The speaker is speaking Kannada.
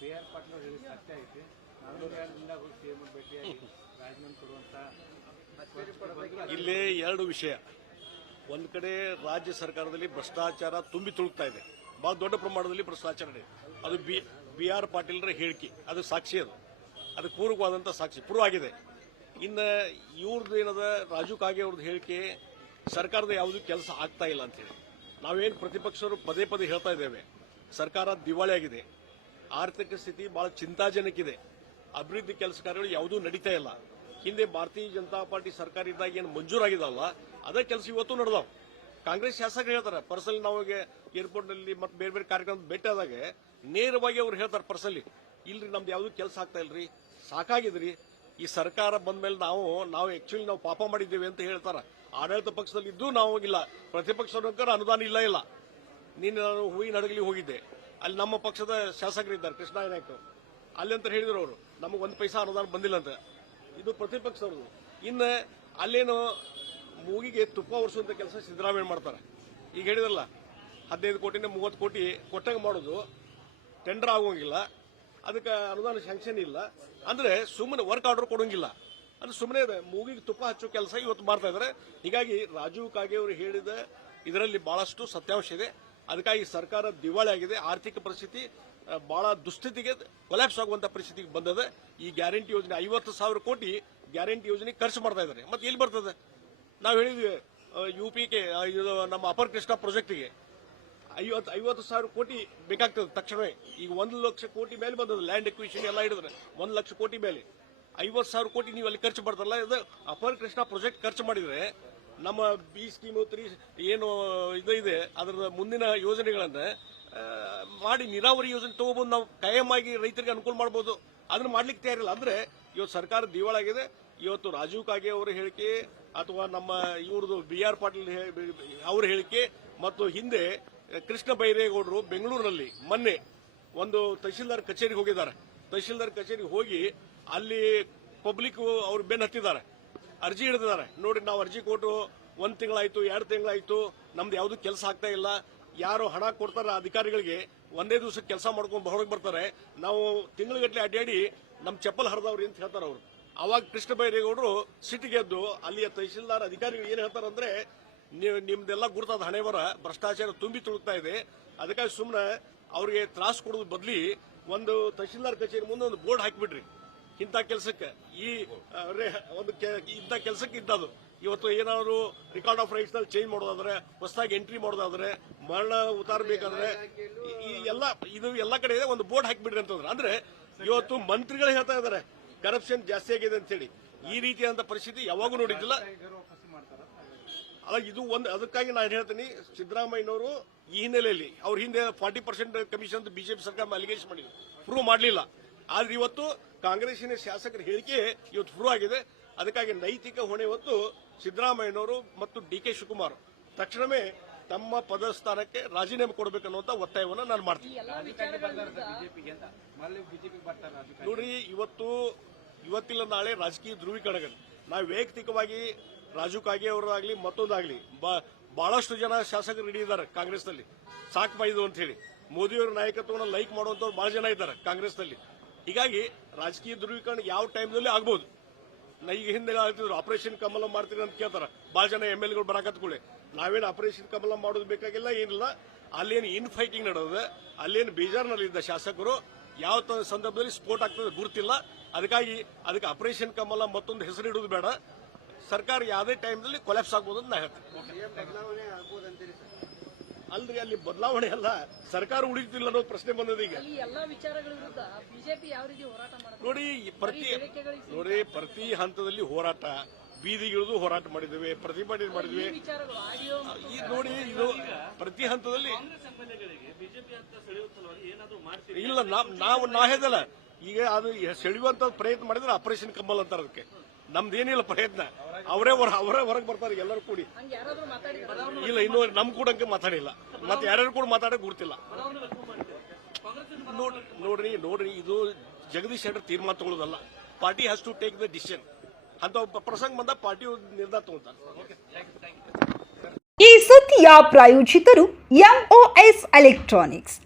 ಬಿ ಆರ್ ಪಾಟೀಲ್ ಅವ್ರು ಹೇಳಿದ ಸತ್ಯ ಐತಿ. ನಾನು ಹೋಗಿ ಸಿ ಎಂ ಭೇಟಿಯಾಗಿ ರಾಜೀನಾಮೆ ಕೊಡುವಂತ ಇಲ್ಲಿ ಎರಡು ವಿಷಯ. ಒಂದು ಕಡೆ ರಾಜ್ಯ ಸರ್ಕಾರದಲ್ಲಿ ಭ್ರಷ್ಟಾಚಾರ ತುಂಬಿ ತುಳುಕ್ತಾ ಇದೆ. ಬಹಳ ದೊಡ್ಡ ಪ್ರಮಾಣದಲ್ಲಿ ಭ್ರಷ್ಟಾಚಾರ ಇದೆ ಅದು ಬಿ ಬಿ ಆರ್ ಪಾಟೀಲ್ರ ಹೇಳಿಕೆ. ಅದು ಸಾಕ್ಷಿ ಅದು. ಅದಕ್ಕೆ ಪೂರಕವಾದಂಥ ಸಾಕ್ಷಿ ಪೂರ್ವ ಆಗಿದೆ ಇನ್ನು ಇವ್ರದ್ದು ಏನದ ರಾಜು ಕಾಗೆ ಅವ್ರದ್ದು ಹೇಳಿಕೆ ಸರ್ಕಾರದ ಯಾವುದು ಕೆಲಸ ಆಗ್ತಾ ಇಲ್ಲ ಅಂತೇಳಿ ನಾವೇನು ಪ್ರತಿಪಕ್ಷರು ಪದೇ ಪದೇ ಹೇಳ್ತಾ ಇದ್ದೇವೆ. ಸರ್ಕಾರ ದಿವಾಳಿ ಆಗಿದೆ ಆರ್ಥಿಕ ಸ್ಥಿತಿ ಬಹಳ ಚಿಂತಾಜನಕ್ಕಿದೆ ಅಭಿವೃದ್ಧಿ ಕೆಲಸ ಕಾರ್ಯಗಳು ಯಾವುದೂ ನಡೀತಾ ಇಲ್ಲ. ಹಿಂದೆ ಭಾರತೀಯ ಜನತಾ ಪಾರ್ಟಿ ಸರ್ಕಾರ ಇದ್ದಾಗ ಏನು ಮಂಜೂರಾಗಿದಾವಲ್ಲ ಅದೇ ಕೆಲಸ ಇವತ್ತು ನಡೆದಾವ್. ಕಾಂಗ್ರೆಸ್ ಶಾಸಕರು ಹೇಳ್ತಾರೆ, ಪರ್ಸನಲಿ ನಾವು ಏರ್ಪೋರ್ಟ್ನಲ್ಲಿ ಮತ್ತೆ ಬೇರೆ ಬೇರೆ ಕಾರ್ಯಕ್ರಮ ಭೇಟಿ ಆದಾಗ ನೇರವಾಗಿ ಅವ್ರು ಹೇಳ್ತಾರೆ ಪರ್ಸನಲಿ, ಇಲ್ರಿ ನಮ್ದು ಯಾವ್ದು ಕೆಲಸ ಆಗ್ತಾ ಇಲ್ರಿ, ಸಾಕಾಗಿದ್ರಿ. ಈ ಸರ್ಕಾರ ಬಂದ ಮೇಲೆ ನಾವು ನಾವು ಆಕ್ಚುಲಿ ನಾವು ಪಾಪ ಮಾಡಿದ್ದೇವೆ ಅಂತ ಹೇಳ್ತಾರೆ. ಆಡಳಿತ ಪಕ್ಷದಲ್ಲಿ ಇದ್ದು ನಾವು ಇಲ್ಲ ಪ್ರತಿಪಕ್ಷ ಅನುದಾನ ಇಲ್ಲ ಇಲ್ಲ. ನಿನ್ನೆ ನಾನು ಹೂವಿನ ಹಡಗಲಿ ಹೋಗಿದ್ದೆ. ಅಲ್ಲಿ ನಮ್ಮ ಪಕ್ಷದ ಶಾಸಕರಿದ್ದಾರೆ, ಕೃಷ್ಣ ನಾಯ್ಕ. ಅಲ್ಲಿ ಅಂತ ಹೇಳಿದ್ರು ಅವರು, ನಮಗೆ ಒಂದು ಪೈಸಾ ಅನುದಾನ ಬಂದಿಲ್ಲ ಅಂತ. ಇದು ಪ್ರತಿಪಕ್ಷದವ್ರದ್ದು. ಇನ್ನು ಅಲ್ಲೇನು ಮೂಗಿಗೆ ತುಪ್ಪ ಒರೆಸುವಂತ ಕೆಲಸ ಸಿದ್ದರಾಮಯ್ಯ ಮಾಡ್ತಾರೆ. ಈಗ ಹೇಳಿದ್ರಲ್ಲ, ಹದಿನೈದು ಕೋಟಿನ ಮೂವತ್ತು ಕೋಟಿ ಕೊಟ್ಟಂಗೆ ಮಾಡೋದು ಟೆಂಡರ್ ಆಗೋಂಗಿಲ್ಲ, ಅದಕ್ಕೆ ಅನುದಾನ ಶಾಂಕ್ಷನ್ ಇಲ್ಲ. ಅಂದ್ರೆ ಸುಮ್ಮನೆ ವರ್ಕ್ ಆರ್ಡರ್ ಕೊಡೋಂಗಿಲ್ಲ. ಅಂದ್ರೆ ಸುಮ್ಮನೆ ಇದೆ, ಮೂಗಿಗೆ ತುಪ್ಪ ಹಚ್ಚೋ ಕೆಲಸ ಇವತ್ತು ಮಾಡ್ತಾ ಇದ್ದಾರೆ ಹೀಗಾಗಿ ರಾಜೀವ್ ಕಾಗೆ ಅವರು ಹೇಳಿದ ಇದರಲ್ಲಿ ಬಹಳಷ್ಟು ಸತ್ಯಾಂಶ ಇದೆ. ಅದಕ್ಕಾಗಿ ಸರ್ಕಾರ ದಿವಾಳಿ ಆಗಿದೆ. ಆರ್ಥಿಕ ಪರಿಸ್ಥಿತಿ ಬಹಳ ದುಸ್ಥಿತಿಗೆ ಕೊಲ್ಯಾಪ್ಸ್ ಆಗುವಂತ ಪರಿಸ್ಥಿತಿಗೆ ಬಂದದೆ. ಈ ಗ್ಯಾರಂಟಿ ಯೋಜನೆ ಐವತ್ತು ಸಾವಿರ ಕೋಟಿ ಗ್ಯಾರಂಟಿ ಯೋಜನೆ ಖರ್ಚು ಮಾಡ್ತಾ ಇದ್ದಾರೆ. ಮತ್ತೆ ಎಲ್ಲಿ ಬರ್ತದೆ? ನಾವು ಹೇಳಿದ್ವಿ ಯು ಪಿ ಕೆ ನಮ್ಮ ಅಪರ್ ಕೃಷ್ಣ ಪ್ರಾಜೆಕ್ಟ್ಗೆ ಐವತ್ತು ಐವತ್ತು ಸಾವಿರ ಕೋಟಿ ಬೇಕಾಗ್ತದೆ ತಕ್ಷಣವೇ. ಈಗ ಒಂದು ಲಕ್ಷ ಕೋಟಿ ಮೇಲೆ ಬಂದದ ಲ್ಯಾಂಡ್ ಎಕ್ವಿಷನ್ ಎಲ್ಲ ಹಿಡಿದ್ರೆ. ಒಂದು ಲಕ್ಷ ಕೋಟಿ ಮೇಲೆ. ಐವತ್ತು ಸಾವಿರ ಕೋಟಿ ನೀವು ಅಲ್ಲಿ ಖರ್ಚು ಮಾಡ್ತಾರಲ್ಲ, ಇದು ಅಪರ್ ಕೃಷ್ಣ ಪ್ರಾಜೆಕ್ಟ್ ಖರ್ಚು ಮಾಡಿದ್ರೆ ನಮ್ಮ ಬಿ ಸ್ಕೀಮು ತ್ರೀ ಏನು ಇದು ಇದೆ, ಅದರ ಮುಂದಿನ ಯೋಜನೆಗಳನ್ನ ಮಾಡಿ ನೀರಾವರಿ ಯೋಜನೆ ತಗೊಬಂದು ನಾವು ಕಾಯಮಾಗಿ ರೈತರಿಗೆ ಅನುಕೂಲ ಮಾಡ್ಬೋದು. ಅದನ್ನ ಮಾಡ್ಲಿಕ್ಕೆ ತಯಾರಿಲ್ಲ ಅಂದ್ರೆ ಇವತ್ತು ಸರ್ಕಾರ ದಿವಾಳಾಗಿದೆ ಇವತ್ತು ರಾಜೀವ್ ಕಾಗೆ ಅವರ ಹೇಳಿಕೆ, ಅಥವಾ ನಮ್ಮ ಇವ್ರದ್ದು ಬಿ ಆರ್ ಪಾಟೀಲ್ ಅವ್ರ ಹೇಳಿಕೆ, ಮತ್ತು ಹಿಂದೆ ಕೃಷ್ಣ ಬೈರೇಗೌಡರು ಬೆಂಗಳೂರಿನಲ್ಲಿ ಮೊನ್ನೆ ಒಂದು ತಹಶೀಲ್ದಾರ್ ಕಚೇರಿಗೆ ಹೋಗಿದ್ದಾರೆ. ತಹಶೀಲ್ದಾರ್ ಕಚೇರಿಗೆ ಹೋಗಿ ಅಲ್ಲಿ ಪಬ್ಲಿಕ್ ಅವ್ರು ಬೆನ್ ಹತ್ತಿದ್ದಾರೆ. ಅರ್ಜಿ ಹಿಡಿದಿದ್ದಾರೆ. ನೋಡಿ, ನಾವು ಅರ್ಜಿ ಕೊಟ್ಟು ಒಂದ್ ತಿಂಗಳಾಯ್ತು, ಎರಡು ತಿಂಗಳಾಯ್ತು, ನಮ್ದು ಯಾವ್ದು ಕೆಲಸ ಆಗ್ತಾ ಇಲ್ಲ. ಯಾರು ಹಣ ಕೊಡ್ತಾರ ಅಧಿಕಾರಿಗಳಿಗೆ, ಒಂದೇ ದಿವಸ ಕೆಲಸ ಮಾಡ್ಕೊಂಡು ಹೊರಗೆ ಬರ್ತಾರೆ. ನಾವು ತಿಂಗಳಗಟ್ಟಲೆ ಅಡ್ಡಾಡಿ ನಮ್ಮ ಚಪ್ಪಲ್ ಹರಿದವ್ರಿ ಅಂತ ಹೇಳ್ತಾರೆ ಅವರು. ಅವಾಗ ಕೃಷ್ಣ ಬೈರೇಗೌಡರು ಸಿಟ್ಟಿಗೆದ್ದು ಅಲ್ಲಿಯ ತಹಶೀಲ್ದಾರ್ ಅಧಿಕಾರಿಗಳು ಏನ್ ಹೇಳ್ತಾರಂದ್ರೆ ನೀವು, ನಿಮ್ದೆಲ್ಲ ಗುರುತಾದ ಹಣೆ ಭ್ರಷ್ಟಾಚಾರ ತುಂಬಿ ತುಳುಕ್ತಾ ಇದೆ. ಅದಕ್ಕಾಗಿ ಸುಮ್ಮನೆ ಅವ್ರಿಗೆ ತ್ರಾಸ ಕೊಡೋದು ಬದ್ಲಿ ಒಂದು ತಹಶೀಲ್ದಾರ್ ಕಚೇರಿ ಮುಂದೆ ಒಂದು ಬೋರ್ಡ್ ಹಾಕಿಬಿಡ್ರಿ. ಇಂಥ ಕೆಲಸಕ್ಕೆ ಈ ಒಂದು ಇಂಥ ಕೆಲಸಕ್ಕೆ ಇದ್ದದು ಇವತ್ತು ಏನಾದ್ರು ರೆಕಾರ್ಡ್ ಆಫ್ ರೈಟ್ಸ್ನಲ್ಲಿ ಚೇಂಜ್ ಮಾಡೋದಾದ್ರೆ ಹೊಸದಾಗಿ ಎಂಟ್ರಿ ಮಾಡೋದಾದ್ರೆ ಮರಣ ಉತಾರಬೇಕಾದ್ರೆ ಈ- ಎಲ್ಲ ಇದು ಎಲ್ಲ ಕಡೆ ಇದೆ, ಒಂದು ಬೋರ್ಡ್ ಹಾಕಿಬಿಡ್ರಿ ಅಂತಂದ್ರೆ. ಅಂದ್ರೆ ಇವತ್ತು ಮಂತ್ರಿಗಳು ಹೇಳ್ತಾ ಇದ್ದಾರೆ ಕರಪ್ಷನ್ ಜಾಸ್ತಿ ಆಗಿದೆ ಅಂತ ಹೇಳಿ ಈ ರೀತಿಯಾದಂತ ಪರಿಸ್ಥಿತಿ ಯಾವಾಗೂ ನೋಡಿದ್ದಿಲ್ಲ. ಅಲ್ಲ ಇದು ಒಂದು ಅದಕ್ಕಾಗಿ ನಾನು ಹೇಳ್ತೀನಿ ಸಿದ್ದರಾಮಯ್ಯನವರು ಈ ಹಿನ್ನೆಲೆಯಲ್ಲಿ ಅವ್ರ ಹಿಂದೆ ಫಾರ್ಟಿ ಪರ್ಸೆಂಟ್ ಕಮಿಷನ್ ಬಿಜೆಪಿ ಸರ್ಕಾರ ಅಲಿಗೇಷನ್ ಮಾಡಿದ್ರು. ಪ್ರೂವ್ ಮಾಡಲಿಲ್ಲ. ಆದ್ರೆ ಇವತ್ತು ಕಾಂಗ್ರೆಸ್ಸಿನ ಶಾಸಕರ ಹೇಳಿಕೆ ಇವತ್ತು ಶುರು ಆಗಿದೆ. ಅದಕ್ಕಾಗಿ ನೈತಿಕ ಹೊಣೆ ಹೊತ್ತು ಸಿದ್ದರಾಮಯ್ಯನವರು ಮತ್ತು ಡಿ ಕೆ ಶಿವಕುಮಾರ್ ತಕ್ಷಣವೇ ತಮ್ಮ ಪದಸ್ಥಾನಕ್ಕೆ ರಾಜೀನಾಮೆ ಕೊಡಬೇಕನ್ನುವಂತ ಒತ್ತಾಯವನ್ನು ನಾನು ಮಾಡ್ತೀನಿ. ನೋಡ್ರಿ ಇವತ್ತು ಇವತ್ತಿಲ್ಲ ನಾಳೆ ರಾಜಕೀಯ ಧ್ರುವೀಕರಣ ನಾವು ವೈಯಕ್ತಿಕವಾಗಿ ರಾಜು ಕಾಗೆ ಅವರಾಗ್ಲಿ ಮತ್ತೊಂದಾಗ್ಲಿ ಬಹಳಷ್ಟು ಜನ ಶಾಸಕರು ಹಿಡಿದಿದ್ದಾರೆ ಕಾಂಗ್ರೆಸ್ನಲ್ಲಿ. ಸಾಕು ಬೈದು ಅಂತ ಹೇಳಿ. ಮೋದಿಯವರ ನಾಯಕತ್ವವನ್ನು ಲೈಕ್ ಮಾಡುವಂತವ್ರು ಬಹಳ ಜನ ಇದ್ದಾರೆ ಕಾಂಗ್ರೆಸ್ನಲ್ಲಿ. ಹೀಗಾಗಿ ರಾಜಕೀಯ ಧ್ರುವೀಕರಣ ಯಾವ ಟೈಮ್ನಲ್ಲಿ ಆಗ್ಬೋದು? ನಾ ಈಗ ಹಿಂದೆ ಆಪರೇಷನ್ ಕಮಲ ಮಾಡ್ತೀರಿ ಅಂತ ಕೇಳ್ತಾರ. ಬಹಳ ಜನ ಎಂ ಎಲ್ ಎಗಳು ಬರಾಕತ್ಕೊಳ್ಳಿ ನಾವೇನು ಆಪರೇಷನ್ ಕಮಲ ಮಾಡೋದು ಬೇಕಾಗಿಲ್ಲ, ಏನಿಲ್ಲ. ಅಲ್ಲೇನು ಇನ್ ಫೈಟಿಂಗ್ ನಡೆದ ಅಲ್ಲೇನು ಬೀಜಾರ್ನಲ್ಲಿದ್ದ ಶಾಸಕರು, ಯಾವ ಸಂದರ್ಭದಲ್ಲಿ ಸ್ಪೋರ್ಟ್ ಆಗ್ತದೆ ಗುರುತಿಲ್ಲ. ಅದಕ್ಕಾಗಿ ಅದಕ್ಕೆ ಆಪರೇಷನ್ ಕಮಲ ಮತ್ತೊಂದು ಹೆಸರು ಇಡೋದು ಬೇಡ. ಸರ್ಕಾರ ಯಾವುದೇ ಟೈಮ್ನಲ್ಲಿ ಕೊಲೆಪ್ಸ್ ಆಗ್ಬೋದು ಅಂತ ನಾ ಹೇಳ್ತೀನಿ. ಅಲ್ರಿ ಅಲ್ಲಿ ಬದಲಾವಣೆ ಅಲ್ಲ. ಸರ್ಕಾರ ಉಳಿತಿಲ್ಲ ಅನ್ನೋ ಪ್ರಶ್ನೆ ಬಂದದ ಈಗ. ಈ ಎಲ್ಲಾ ವಿಚಾರಗಳ ವಿರುದ್ಧ ಬಿಜೆಪಿ ಯಾವ ರೀತಿ ಹೋರಾಟ ಮಾಡುತ್ತೆ ನೋಡಿ ಪ್ರತಿ ನೋಡಿ ಪ್ರತಿ ಹಂತದಲ್ಲಿ ಹೋರಾಟ ಬೀದಿಗಿಳಿದು ಹೋರಾಟ ಮಾಡಿದ್ವಿ ಪ್ರತಿಭಟನೆ ಮಾಡಿದ್ವಿ ಈಗ ಈ ನೋಡಿ ಇದು ಪ್ರತಿ ಹಂತದಲ್ಲಿ ಇಲ್ಲ ನಾವು ನಾ ಹೇಳ್ದಲ್ಲ ಈಗ ಅದು ಸೆಳೆಯುವಂತ ಪ್ರಯತ್ನ ಮಾಡಿದ್ರೆ ಆಪರೇಷನ್ ಕಂಬಲ್ ಅಂತಾರ ಅದಕ್ಕೆ. ನಮ್ದೇನಿಲ್ಲ ಪ್ರಯತ್ನ. ಅವರೇ ಹೊರ ಅವರೇ ಹೊರಗೆ ಬರ್ತಾರೆ, ಎಲ್ಲರೂ ಕೂಡಿ. ಇಲ್ಲ, ಇನ್ನೂ ನಮ್ ಕೂಡ ಮಾತಾಡಿಲ್ಲ. ಮತ್ತೆ ಯಾರ್ಯಾರು ಕೂಡ ಮಾತಾಡಕ್ ಗುರ್ತಿಲ್ಲ. ನೋಡ್- ನೋಡ್ರಿ ನೋಡ್ರಿ, ಇದು ಜಗದೀಶ್ ಶೆಟ್ಟರ್ ತೀರ್ಮಾನ ತಗೊಳ್ಳೋದಲ್ಲ party has to take the decision ಅಂತ ಪ್ರಸಂಗ ಬಂದ, ಪಾರ್ಟಿ ನಿರ್ಧಾರ ತಗೊಳ್ತಾರೆ ಈ ಸುದ್ದಿಯ ಪ್ರಾಯೋಜಿತರು MOS electronics